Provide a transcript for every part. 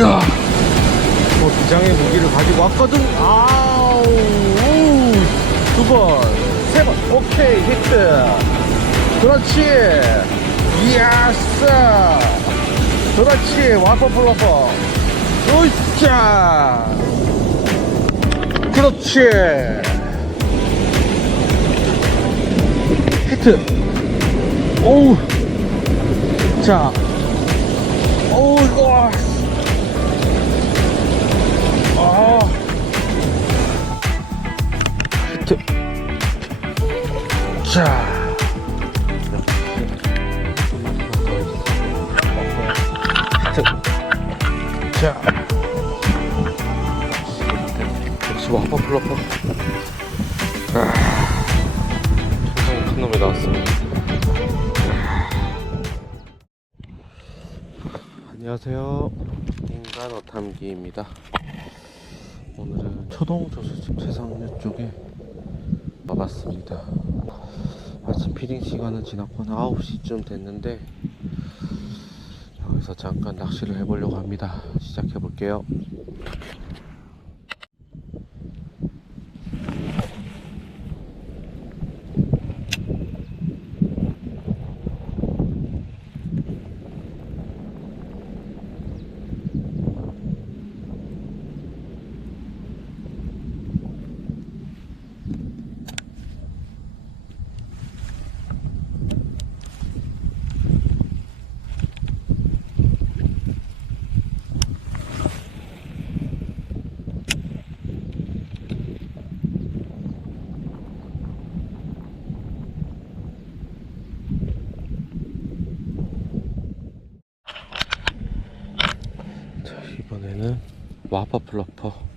야, 뭐 비장의 무기를 가지고 왔거든. 아우, 두 번, 세 번, 오케이 히트. 그렇지. 야싸. 그렇지. 와퍼 플러퍼. 으쌰. 그렇지. 히트. 오우. 자. 오우, 와. 아. 자. 자. 역시 와퍼 플러퍼. 아. 굉장히 큰 놈이 나왔습니다. 안녕하세요. 인간 어탐기입니다. 오늘은 초동 저수지 최상류 쪽에 와봤습니다. 아침 피딩 시간은 지났고 9시쯤 됐는데 여기서 잠깐 낚시를 해보려고 합니다. 시작해 볼게요. 자, 이번에는 와퍼 플러퍼.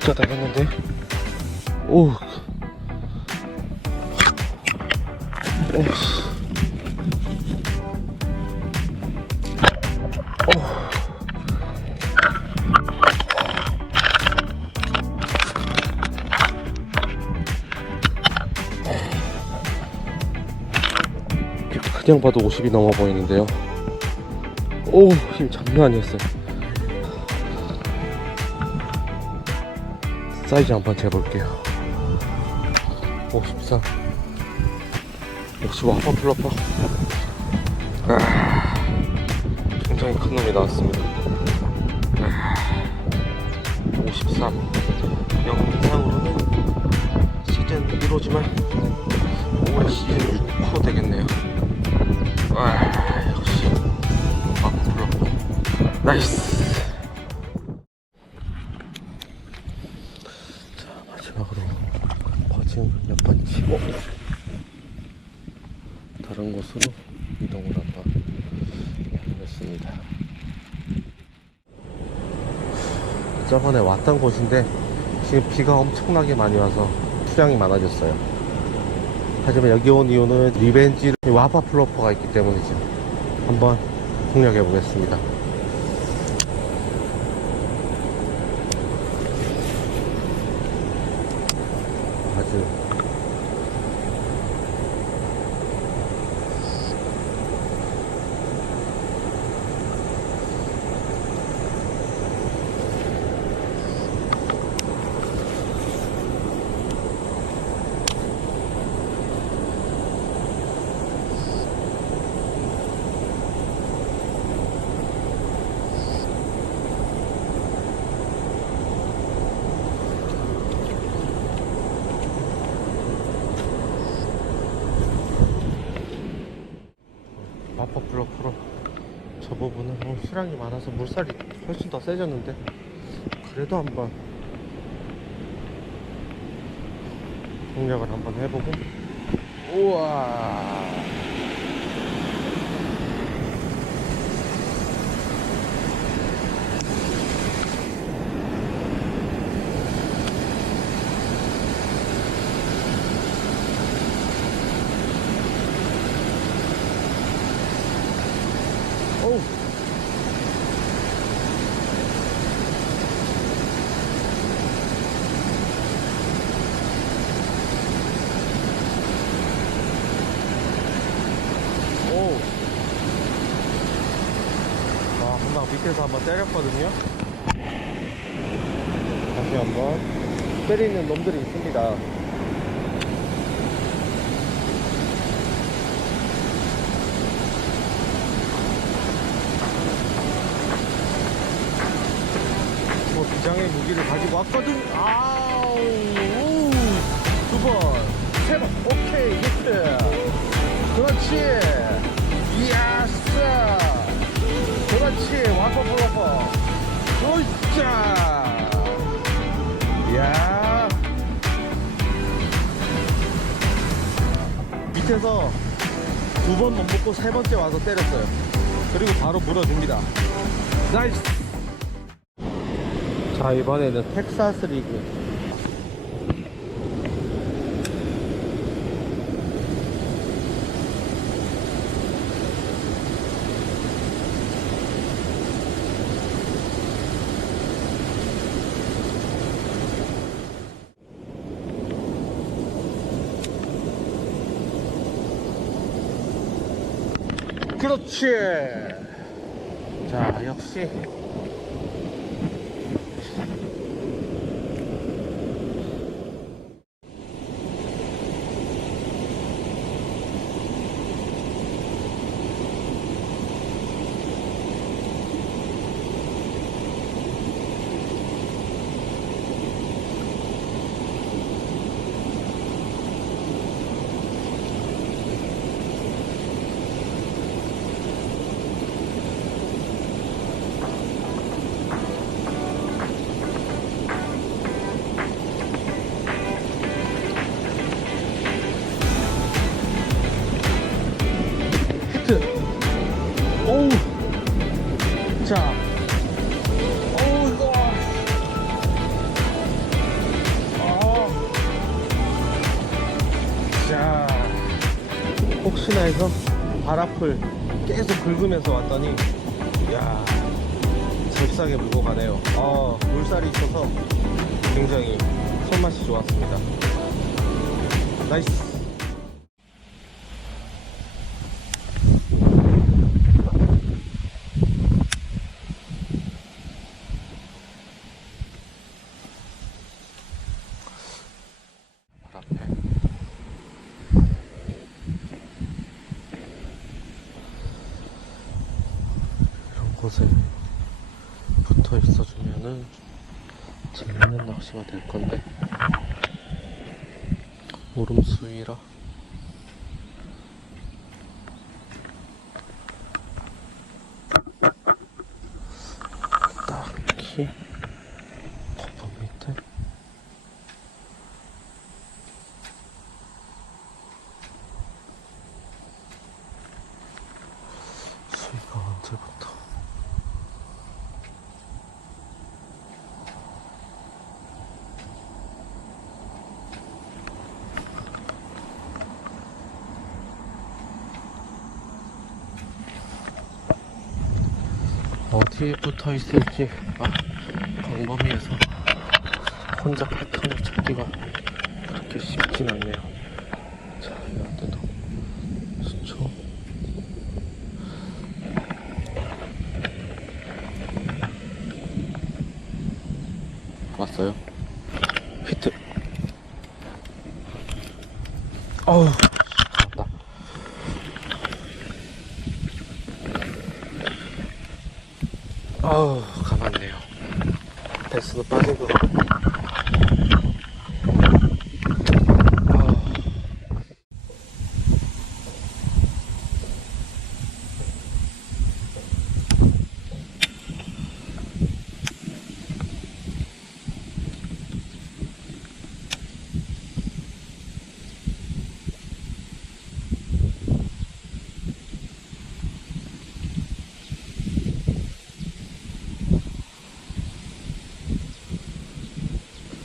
자다 했는데. 오. 오. 그냥 봐도 50이 넘어 보이는데요. 오, 힘 장난 아니었어요. 사이즈 한번 재볼게요. 54. 역시 와퍼 플러퍼. 아, 굉장히 큰 놈이 나왔습니다. 아, 53. 영상으로는 시즌 1호지만 올해 시즌 6호 되겠네요. 와 역시 앞으로 나이스 자 마지막으로 거진 몇 번 치고 다른 곳으로 이동을 한번 해보겠습니다 저번에 왔던 곳인데 지금 비가 엄청나게 많이 와서 수량이 많아졌어요 하지만 여기 온 이유는 리벤지 와파 플로퍼가 있기 때문이죠. 한번 공략해 보겠습니다. 아주 어, 수량이 많아서 물살이 훨씬 더 세졌는데 그래도 한번 공략을 한번 해보고. 우와 아, 금방 밑에서 한번 때렸거든요. 다시 한번 때리는 놈들이 있습니다. 뭐 비장의 무기를 가지고 왔거든. 아우, 오, 두 번, 세 번, 오케이 히트. 그렇지. 으쌰. 야. 밑에서 두 번 못 먹고 세 번째 와서 때렸어요. 그리고 바로 물어줍니다. 나이스. 자, 이번에는 텍사스 리그. 그렇지. 자, 역시. 발 앞을 계속 긁으면서 왔더니, 야 잽싸게 물고 가네요. 아, 물살이 있어서 굉장히 손맛이 좋았습니다. 나이스. 발 앞에 이런 곳에 붙어 있어 주면은 재밌는 낚시가 될 건데. 오름수위라 딱히 커버 밑에 수위가 언제부터 어디에 붙어 있을지 아, 광범위해서 혼자 패턴을 찾기가 그렇게 쉽진 않네요. 자, 이런데도 수초. 왔어요. 히트. 어우, 잡았다. 어우, 가만네요. 데스도 빠지고. 어우.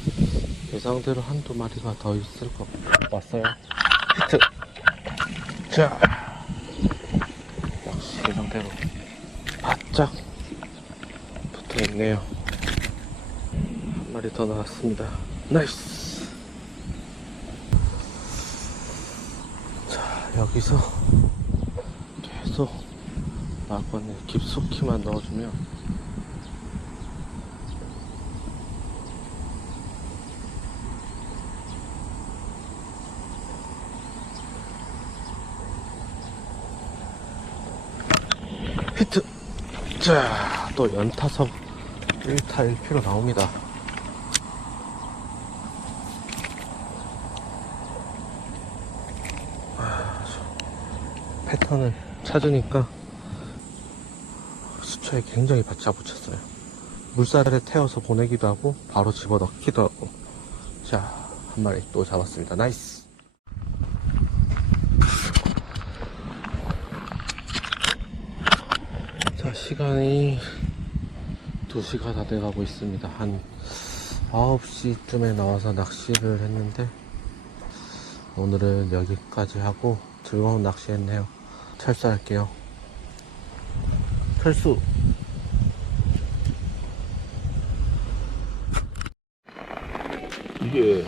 예 상대로 한두 마리가 더 있을 것 같아요. 왔어요. 히트. 자. 역시 예상대로 바짝 붙어 있네요. 한 마리 더 나왔습니다. 나이스. 자, 여기서 계속 낙원에 깊숙이만 넣어주면 히트! 자, 또 연타석 1타 1피로 나옵니다. 아, 저 패턴을 찾으니까 수초에 굉장히 바짝 붙였어요. 물살에 태워서 보내기도 하고, 바로 집어 넣기도 하고. 자, 한 마리 또 잡았습니다. 나이스! 자, 시간이 2시가 다 돼가고 있습니다. 한 9시쯤에 나와서 낚시를 했는데, 오늘은 여기까지 하고 즐거운 낚시 했네요. 철수할게요. 철수! 이게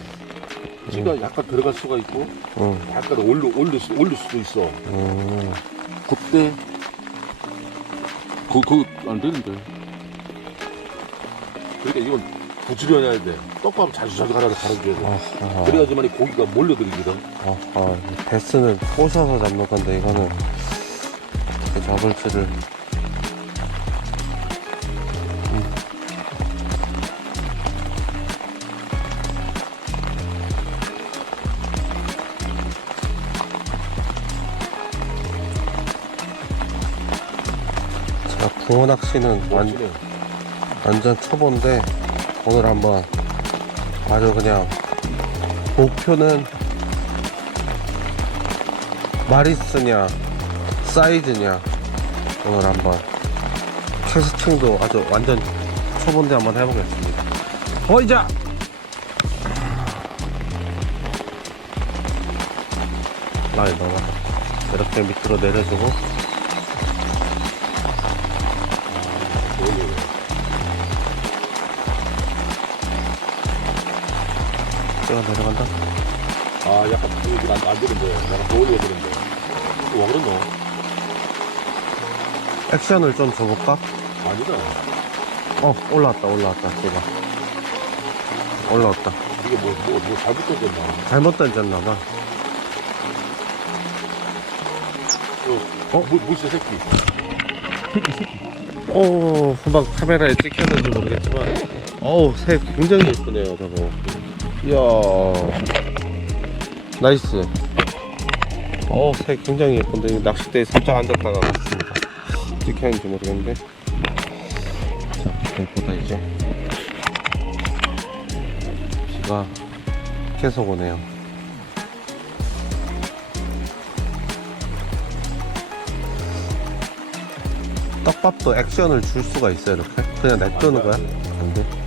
지가 약간 들어갈 수가 있고 응, 약간 올릴 수 올릴 수도 있어. 음, 그때 그 그 안 되는데. 그러니까 이건 부지런해야 돼. 떡밥 자주 자주 갈아 갈아줘야 돼. 아하. 그래야지만 고기가 몰려들거든. 아하, 이 베스는 꼬셔서 잡는 건데, 이거는 어떻게 잡을지를. 붕어 낚시는 완, 완전 초보인데 오늘 한번 아주 그냥 목표는 마리스냐 사이즈냐 오늘 한번 캐스팅도 아주 완전 초보인데 한번 해보겠습니다. 보이자! 라이너가 이렇게 밑으로 내려주고 제가 내려간다 아 약간 여기 안, 안 되는데 약간 더 올려야 되는데. 와 그러노? 액션을 좀 줘볼까? 아니다. 어 올라왔다 올라왔다 제가 올라왔다 이게 뭐 뭐 뭐 잘못 던졌나? 잘못 던졌나봐 어? 물 물새 새끼. 오 후방 카메라에 찍혔는지 모르겠지만 어우 색 굉장히 예쁘네요 저거 이야. 나이스. 어우 색 굉장히 예쁜데. 낚싯대에 살짝 앉았다가 갔습니다. 찍혔는지 모르겠는데. 자 무엇보다 이제 비가 계속 오네요. 떡밥도 액션을 줄 수가 있어요 이렇게? 그냥 냅두는 거야? 안돼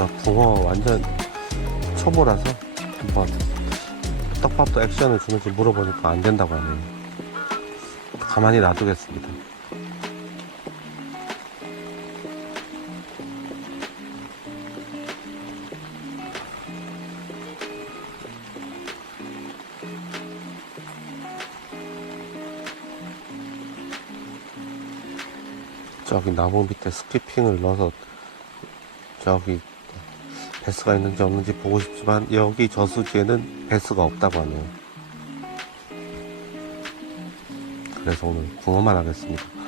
제가 붕어 완전 초보라서 한번 떡밥도 액션을 주는지 물어보니까 안 된다고 하네요. 가만히 놔두겠습니다. 저기 나무 밑에 스키핑을 넣어서 저기 베스가 있는지 없는지 보고 싶지만 여기 저수지에는 베스가 없다고 하네요. 그래서 오늘 붕어만 하겠습니다.